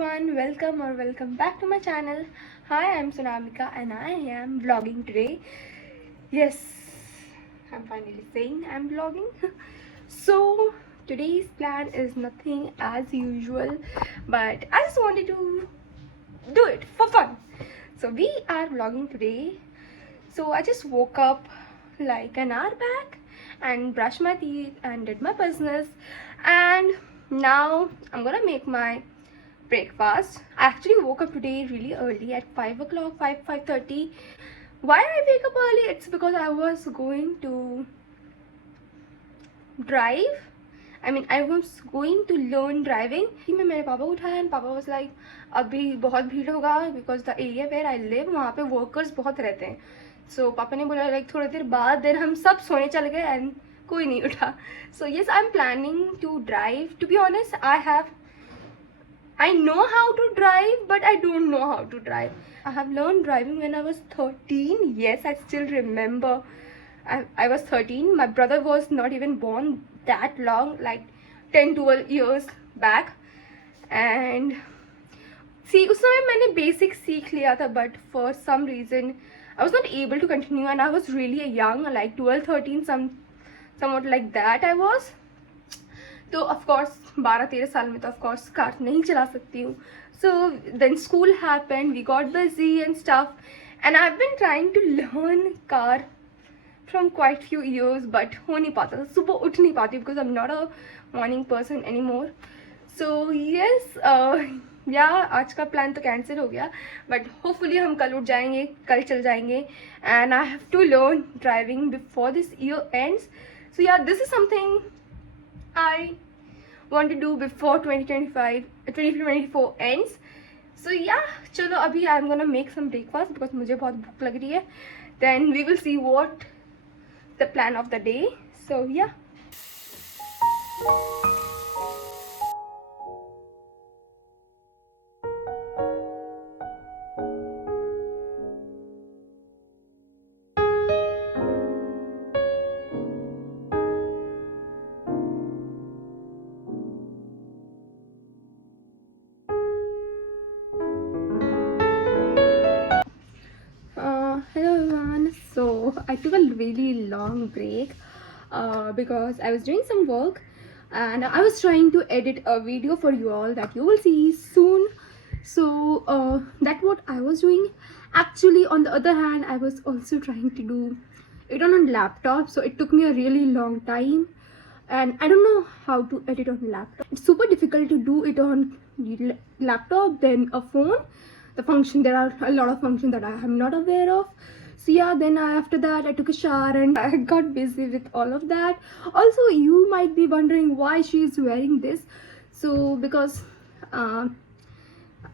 Everyone, welcome back to my channel. Hi, I'm Sunamika and I am vlogging today. Yes, I'm finally saying I'm vlogging. So today's plan is nothing as usual, but I just wanted to do it for fun. So we are vlogging today. So I just woke up like an hour back and brushed my teeth and did my business, and now I'm gonna make my breakfast. I actually woke up today really early at 5 o'clock, 5:30. Why I wake up early? It's because I was going to drive. I was going to learn driving. मैं मेरे पापा को उठाया and पापा was like अभी बहुत भीड़ होगा because the area where I live वहाँ पे workers बहुत रहते हैं. So पापा ने बोला like थोड़ी देर बाद then हम सब सोने चल गए and कोई नहीं उठा. So yes, I'm planning to drive. To be honest, I know how to drive, but I don't know how to drive. I have learned driving when I was 13. Yes, I still remember. I was 13. My brother was not even born that long, like 10-12 years back. And see, उस समय मैंने basic सीख लिया था, but for some reason I was not able to continue, and I was really young, like 12, 13, somewhat like that I was. तो of course 12-13 साल में तो ऑफकोर्स कार नहीं चला सकती हूँ. So then school happened, we got busy and stuff, and I have been trying to learn car from quite few years, but हो नहीं पाता था. सुबह उठ नहीं पाती because I am not a morning person any more. So yes, yeah आज का प्लान तो कैंसिल हो गया, बट होपफुली हम कल उठ जाएंगे, कल चल जाएंगे. And I have to learn driving before this year ends. So yeah this is something I want to do before 2024 ends. So yeah, चलो अभी I'm gonna make some breakfast because मुझे बहुत भूख लग रही है. Then we will see what the plan of the day. So yeah. Hello everyone. So I took a really long break because I was doing some work and I was trying to edit a video for you all that you will see soon. So that's what I was doing. Actually, on the other hand, I was also trying to do it on a laptop, so it took me a really long time, and I don't know how to edit on laptop. It's super difficult to do it on laptop than a phone. There are a lot of functions that I am not aware of. So yeah, then after that I took a shower and I got busy with all of that. Also, you might be wondering why she is wearing this. So because I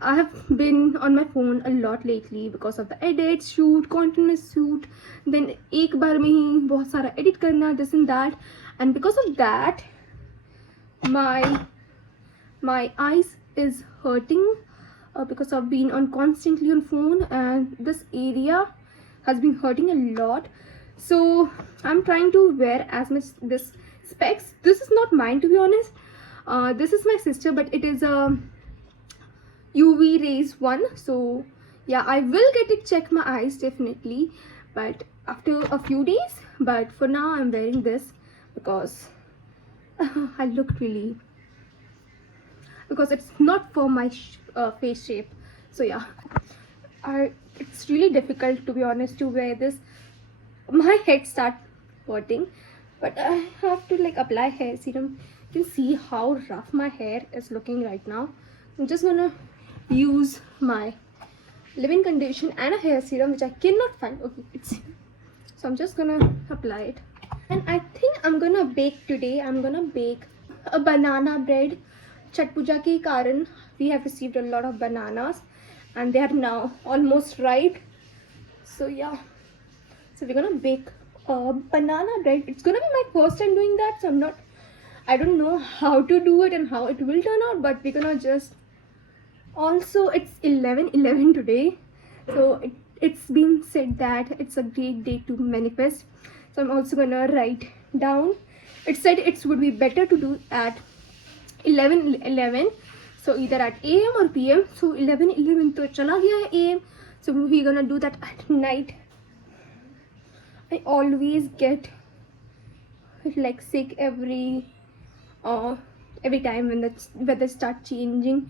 have been on my phone a lot lately because of the edits, shoot, continuous shoot, then एक बार में ही बहुत सारा edit करना, this and that, and because of that my eyes is hurting because I've been on constantly on phone, and this area has been hurting a lot. So I'm trying to wear as much this specs. This is not mine, to be honest. This is my sister, but it is a UV rays one. So yeah, I will get it check my eyes definitely, but after a few days. But for now I'm wearing this because I look really, because it's not for my face shape. So yeah, it's really difficult, to be honest, to wear this. My head start hurting, but I have to like apply hair serum. You can see how rough my hair is looking right now. I'm just gonna use my leave-in condition and a hair serum which I cannot find. Okay, so I'm just gonna apply it, and I think I'm gonna bake today. I'm gonna bake a banana bread. Chhat Puja ke karan we have received a lot of bananas and they are now almost ripe. So yeah, so we're gonna bake a banana bread. It's gonna be my first time doing that, so I don't know how to do it and how it will turn out, but we're gonna just, also it's 11/11 today, so it's been said that it's a great day to manifest. So I'm also gonna write down, it said it would be better to do at 11/11. So either at AM or PM. So 11 तो चला गया है AM. So we're gonna do that at night. I always get like sick every time when the weather start changing.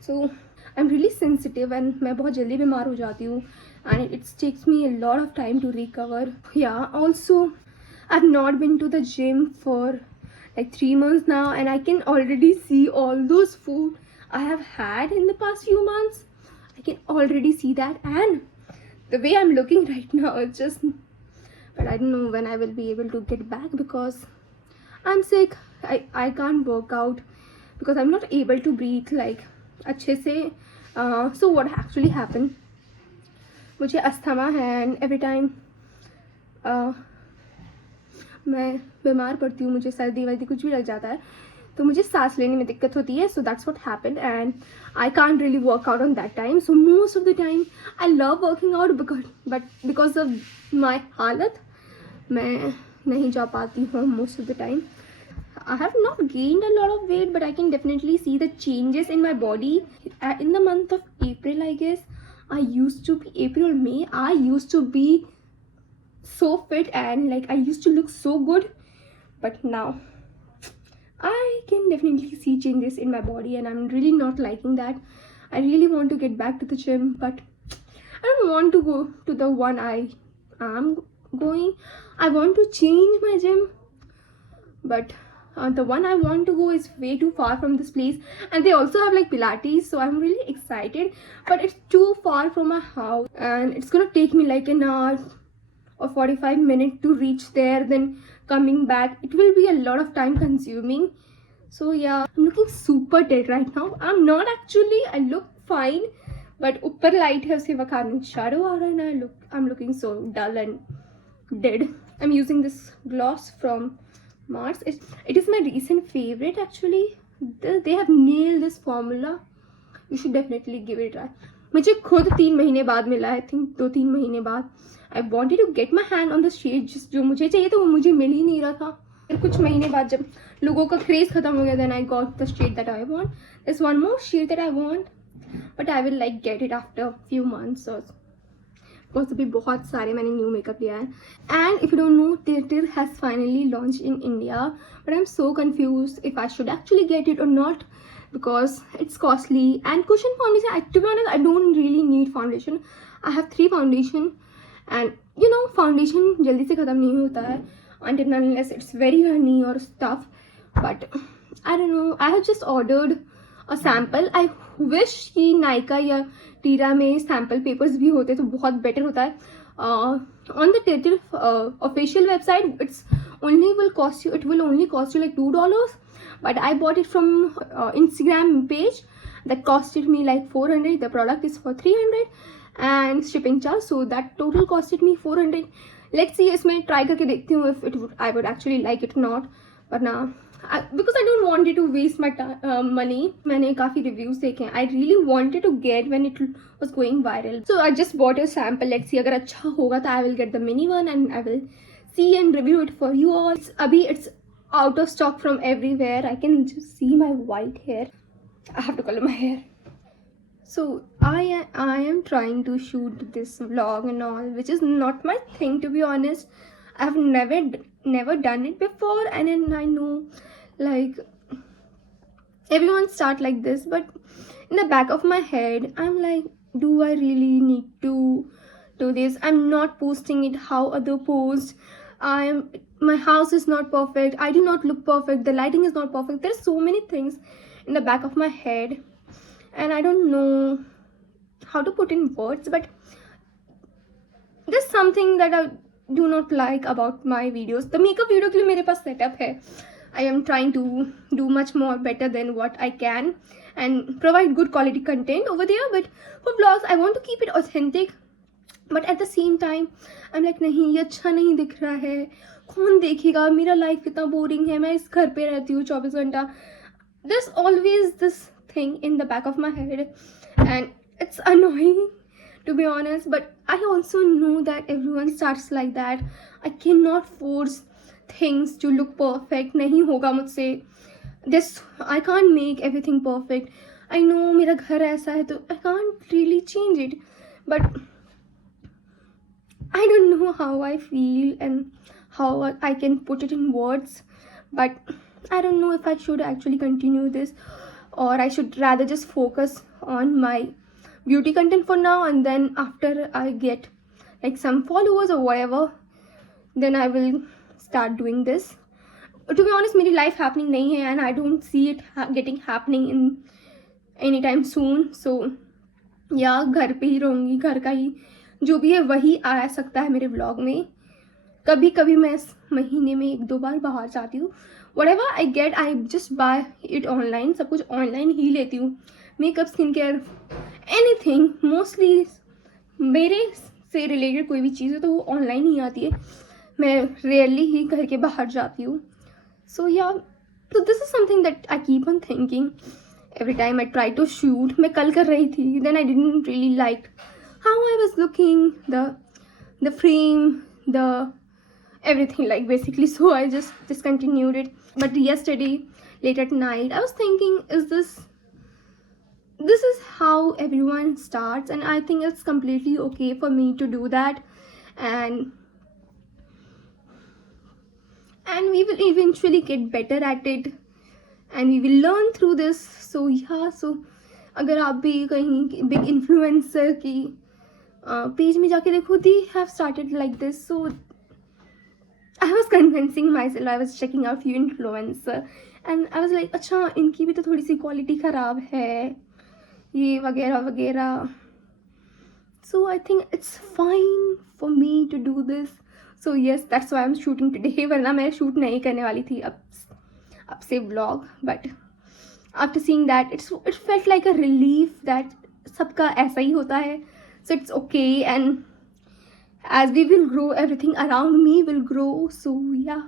So I'm really sensitive and मैं बहुत जल्दी बीमार हो जाती हूँ, and it takes me a lot of time to recover. Yeah, also I've not been to the gym for like 3 months now, and I can already see all those food I have had in the past few months. I can already see that, and the way I'm looking right now, it's just, but I don't know when I will be able to get back because I'm sick. I can't work out because I'm not able to breathe like अच्छे से. So what actually happened, मुझे asthma है, and every time मैं बीमार पड़ती हूँ, मुझे सर्दी वर्दी कुछ भी लग जाता है तो मुझे सांस लेने में दिक्कत होती है. So that's what happened, and I can't really work out on that time. So most of the time I love working out but because of my हालत मैं नहीं जा पाती हूँ most of the time. I have not gained a lot of weight, but I can definitely see the changes in my body. In the month of April, I guess, April or May, I used to be so fit and like I used to look so good. But now I can definitely see changes in my body, and I'm really not liking that. I really want to get back to the gym, but I don't want to go to the one I am going. I want to change my gym, but the one I want to go is way too far from this place, and they also have like Pilates, so I'm really excited, but it's too far from my house and it's gonna take me like an hour or 45 minutes to reach there, then coming back it will be a lot of time consuming. So yeah, I'm looking super dead right now. I'm not actually, I look fine, but ऊपर light है उसके कारण shadow आ रहा है ना, I'm looking so dull and dead. I'm using this gloss from Mars. It is my recent favorite actually. They have nailed this formula. You should definitely give it a try. मुझे खुद 3 महीने बाद मिला, I think 2-3 महीने बाद. I wanted to get my hand on the shade जो मुझे चाहिए था वो मुझे मिल ही नहीं रहा था. फिर कुछ महीने बाद जब लोगों का क्रेज खत्म हो गया, then I got the shade that I want. There's one more shade that I want, but I will like get it after a few months or so. Because अभी बहुत सारे मैंने न्यू मेकअप लिया है. And if you don't know, Tilted has finally launched in India, but I'm so confused if I should actually get it or not because it's costly. And cushion foundation, to be honest, I don't really need foundation. I have 3 foundation, and you know foundation जल्दी से ख़त्म नहीं होता है until unless it's very honey or stuff. But I don't know, I have just ordered a sample. I wish कि नायका या टीरा में sample papers भी होते तो बहुत बेटर होता है. On the Tilted official website, it will only cost you like $2, but I bought it from Instagram page that costed me like 400. The product is for 300 and shipping charge, so that total costed me 400. Let's see, इसमें try करके देखती हूँ if I would actually like it or not. But now because I don't want it to waste my money, मैंने काफ़ी reviews देखे हैं. I really wanted to get when it was going viral. So I just bought a sample. Let's see, अगर अच्छा होगा तो I will get the mini one and I will see and review it for you all. अभी it's out of stock from everywhere. I can just see my white hair. I have to color my hair. So I am trying to shoot this vlog and all, which is not my thing, to be honest. I've never done it before, and then I know like everyone start like this, but in the back of my head I'm like, do I really need to do this? I'm not posting it how other post. My house is not perfect, I do not look perfect, the lighting is not perfect. There's so many things in the back of my head and I don't know how to put in words, but there's something that I do not like about my videos. The makeup video के लिए मेरे पास setup है. I am trying to do much more better than what I can and provide good quality content over there, but for vlogs I want to keep it authentic, but at the same time I'm like नहीं, ये अच्छा नहीं दिख रहा है, कौन देखेगा, मेरा लाइफ इतना बोरिंग है, मैं इस घर पे रहती हूँ 24 घंटा. There's always this thing in the back of my head and it's annoying, to be honest, but I also know that everyone starts like that. I cannot force things to look perfect. नहीं होगा मुझसे. I can't make everything perfect. I know मेरा घर ऐसा है तो I can't really change it, but I don't know how I feel and how I can put it in words, but I don't know if I should actually continue this or I should rather just focus on my beauty content for now, and then after I get like some followers or whatever, then I will start doing this. To be honest, मेरी life happening नहीं है and I don't see it getting happening in any time soon. So या घर पे ही रहूँगी, घर का ही जो भी है वही आ सकता है मेरे व्लॉग में. कभी कभी मैं इस महीने में 1-2 बार बाहर जाती हूँ. whatever I get I just buy it online. सब कुछ ऑनलाइन ही लेती हूँ. Makeup, skin care, anything mostly मेरे से रिलेटेड कोई भी चीज़ है तो वो ऑनलाइन ही आती है. मैं रेयरली ही घर के बाहर जाती हूँ. सो या तो this is something that I keep on thinking every time I try to shoot. मैं कल कर रही थी, then I didn't really like how I was looking, the frame, the everything, like basically, so I just discontinued it. But yesterday late at night I was thinking, this is how everyone starts, and I think it's completely okay for me to do that, and we will eventually get better at it and we will learn through this. So yeah, so अगर आप भी कहीं big influencer की page में जाके देखो, they have started like this. So I was convincing myself, I was checking out few influencer and I was like, अच्छा इनकी भी तो थोड़ी सी क्वालिटी ख़राब है, ये वगैरह वगैरह. So I think it's fine for me to do this. So yes, that's why I'm shooting today. वरना मैं शूट नहीं करने वाली थी अब से vlog. But after seeing that, it felt like a relief that सबका ऐसा ही होता है. So it's okay, and as we will grow, everything around me will grow. So yeah,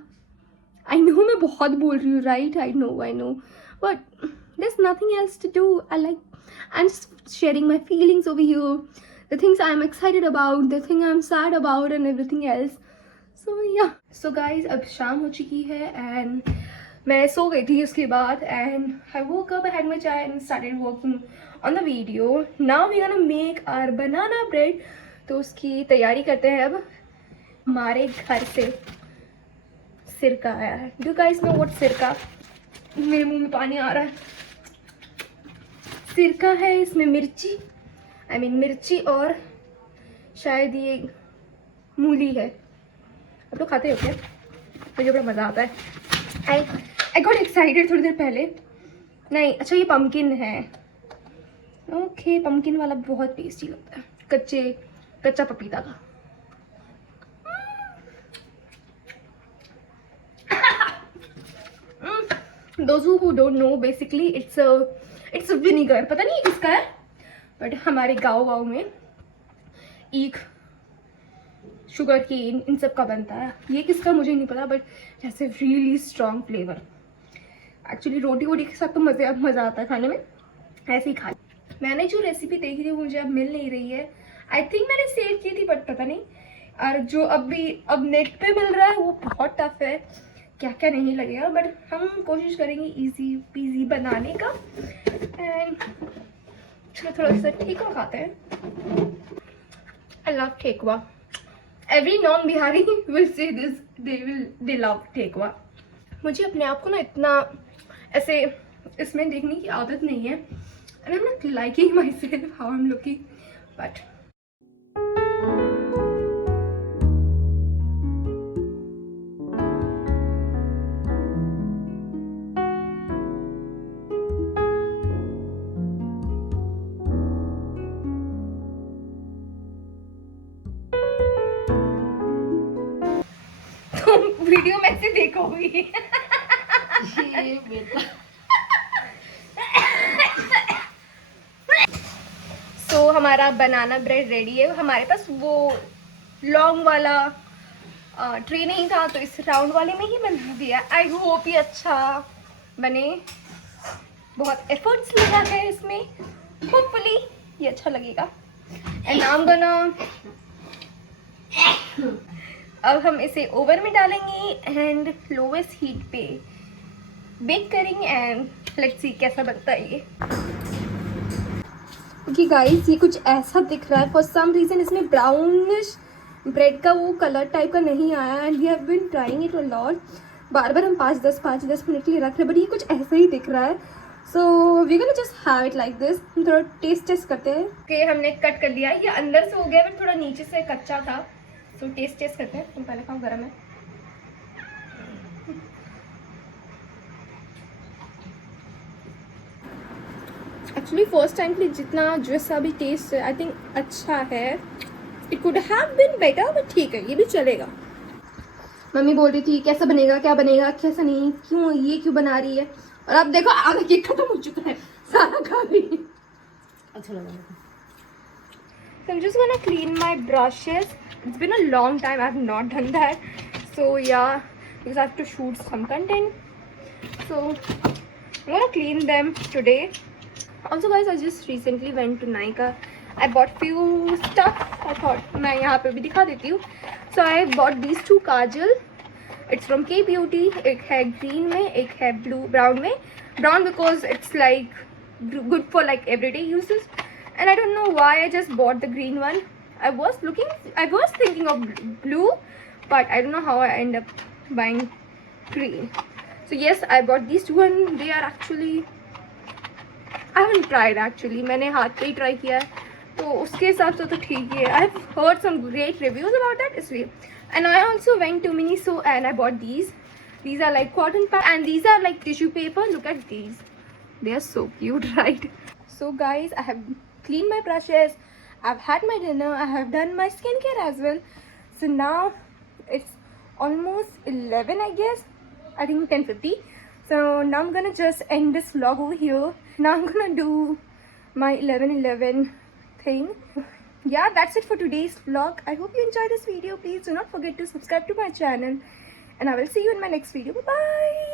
I know मैं बहुत बोल रही हूँ, right? I know, but there's nothing else to do. I'm just sharing my feelings over here, the things I'm excited about, the thing I'm sad about, and everything else. So yeah, so guys, अब शाम हो चुकी है and मैं सो गई थी उसके बाद, and I woke up, I had my chai and started working on the video. Now we're gonna make our banana bread. तो उसकी तैयारी करते हैं. अब हमारे घर से सिरका आया है. डू गाइस नो व्हाट सिरका? मेरे मुंह में पानी आ रहा है. सिरका है, इसमें मिर्ची और शायद ये मूली है. अब तो खाते हो क्या? मुझे बड़ा मज़ा आता है. आई गॉट एक्साइटेड थोड़ी देर पहले. नहीं, अच्छा ये पम्पकिन है. ओके, पम्पकिन वाला बहुत टेस्टी लगता है, कच्चा पपीता का. Those who don't know, basically it's a vinegar. पता नहीं किसका है, बट हमारे गाँव में ईख, शुगर केन, इन सब का बनता है. ये किसका मुझे नहीं पता, बट जैसे रियली स्ट्रॉन्ग फ्लेवर. एक्चुअली रोटी के साथ तो मज़ा आता है खाने में. ऐसे ही खा. मैंने जो रेसिपी देखी थी वो मुझे अब मिल नहीं रही है. आई थिंक मैंने सेव की थी, बट पता नहीं. और जो अब नेट पे मिल रहा है वो बहुत टफ है, क्या नहीं लगेगा. बट हम कोशिश करेंगे इजी पीजी बनाने का. एंड चलो थोड़ा सा ठेकुआ खाते हैं. I love thekua. Every non Bihari will say this, they love thekua. मुझे अपने आप को ना इतना ऐसे इसमें देखने की आदत नहीं है. And I am not liking my self how I am looking, but video में से देखोगी. सो हमारा बनाना ब्रेड रेडी है. हमारे पास वो लॉन्ग वाला ट्रे नहीं था, तो इस राउंड वाले में ही बना दिया. आई होप ये अच्छा बने. बहुत एफर्ट्स लगा है इसमें. होपफुली ये अच्छा लगेगा. एंड आई एम गोना, अब हम इसे ओवन में डालेंगे एंड लोवेस्ट हीट पे बेक करेंगे. एंड लेट्स सी कैसा बनता है ये. ओके गाइस, ये कुछ ऐसा दिख रहा है. फॉर सम रीज़न इसमें ब्राउनिश ब्रेड का वो कलर टाइप का नहीं आया. And we have been trying it a lot. बार बार हम 5-10 मिनट के लिए रख रहे हैं, बट ये कुछ ऐसा ही दिख रहा है. So we gonna just have it like this. हम थोड़ा टेस्ट करते हैं. ओके, हमने कट कर लिया. ये अंदर से हो गया बट थोड़ा नीचे से कच्चा था. सो टेस्ट करते हैं. तुम पहले खाओ, गर्म है. एक्चुअली फर्स्ट टाइम के लिए जितना जो सा भी टेस्ट है आई थिंक अच्छा है. It could have been better but ठीक है, ये भी चलेगा. मम्मी बोल रही थी कैसा बनेगा, क्या बनेगा, कैसा नहीं, क्यों बना रही है. और अब देखो आधा केक खत्म हो चुका है, सारा खा रही. अच्छा लगा. So I'm just gonna clean my brushes. It's been a long time I have not done that. So yeah, because I have to shoot some content. So I'm gonna clean them today. Also guys, I just recently went to Nykaa. I bought few stuff. I thought मैं यहाँ पे भी दिखा देती हूँ. So I bought these two kajal. It's from K Beauty. एक है green में, एक है brown में. Brown because it's like good for like everyday uses. And I don't know why I just bought the green one. I was thinking of blue, but I don't know how I end up buying green. So yes, I bought these two and they are actually, I haven't tried actually. मैंने हाथ पे ही try किया है, तो उसके हिसाब से तो ठीक ही है. I have heard some great reviews about that इसलिए. And I also went to Miniso and I bought these. These are like cotton pad and these are like tissue paper. Look at these. They are so cute, right? So guys, I have cleaned my brushes, I've had my dinner, I have done my skincare as well. So now it's almost 11 I guess. I think 10:50. So now I'm gonna just end this vlog over here. Now I'm gonna do my 11:11 thing. Yeah, that's it for today's vlog. I hope you enjoyed this video. Please do not forget to subscribe to my channel and I will see you in my next video. Bye bye.